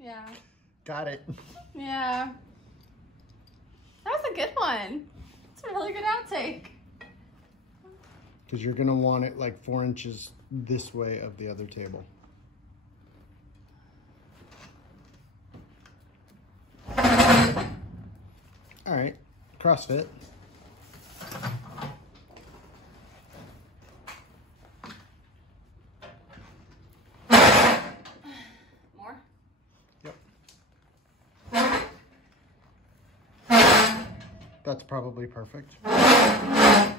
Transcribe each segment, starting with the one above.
Yeah. Got it. Yeah. That was a good one. It's a really good outtake. Because you're going to want it like 4 inches this way of the other table. All right, CrossFit. More? Yep. That's probably perfect. Okay.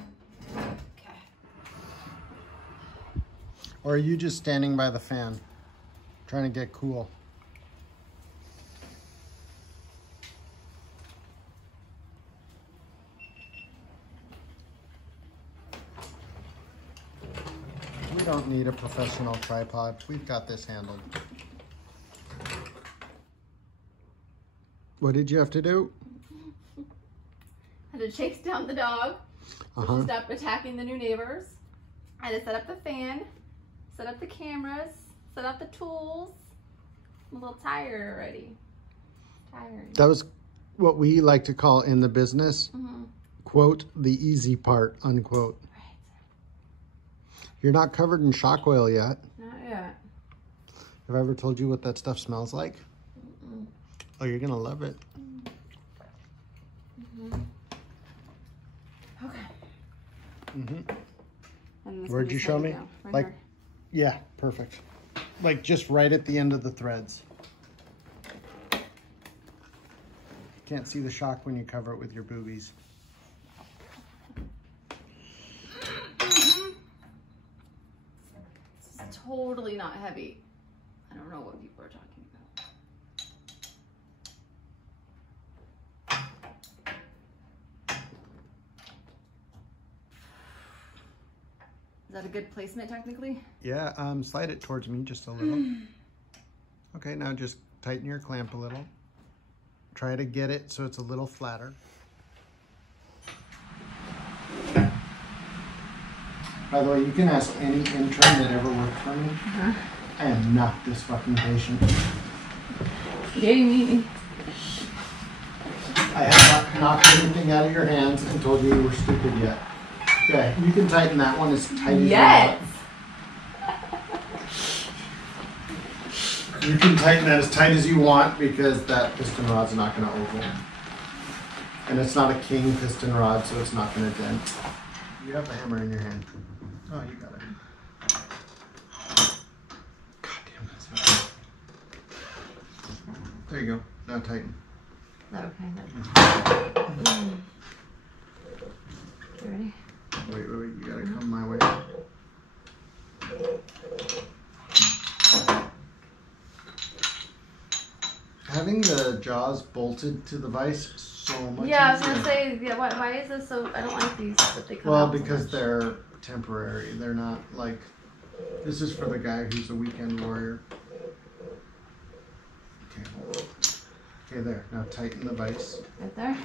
Or are you just standing by the fan, trying to get cool? We don't need a professional tripod. We've got this handled. What did you have to do? I had to chase down the dog. So she stopped attacking the new neighbors. I had to set up the fan, set up the cameras, set up the tools. I'm a little tired already. Tired. That was what we like to call in the business, quote, the easy part, unquote. Right. You're not covered in shock oil yet. Not yet. Have I ever told you what that stuff smells like? Oh, you're going to love it. Okay. Where'd you show me? Right Like, here. yeah, perfect. Like just right at the end of the threads. Can't see the shock when you cover it with your boobies. It's totally not heavy. I don't know what people are talking about. Is that a good placement technically? Yeah, slide it towards me just a little. Okay, now just tighten your clamp a little. Try to get it so it's a little flatter. By the way, you can ask any intern that ever worked for me. I am not this fucking patient. Yay me. I have not knocked anything out of your hands and told you were stupid yet. Okay, you can tighten that one as tight as you want. You can tighten that as tight as you want because that piston rod's not going to oval. And it's not a king piston rod, so it's not going to dent. You have the hammer in your hand. Oh, you got it. God damn, that's hard. There you go. Now tighten. Okay. You ready? Wait, you gotta come my way. Having the jaws bolted to the vise is so much easier. I was gonna say, yeah, why is this so? I don't like these, but they come Well, out so because much. they're temporary. They're not like. This is for the guy who's a weekend warrior. Okay. Okay, there. Now tighten the vise. Right there.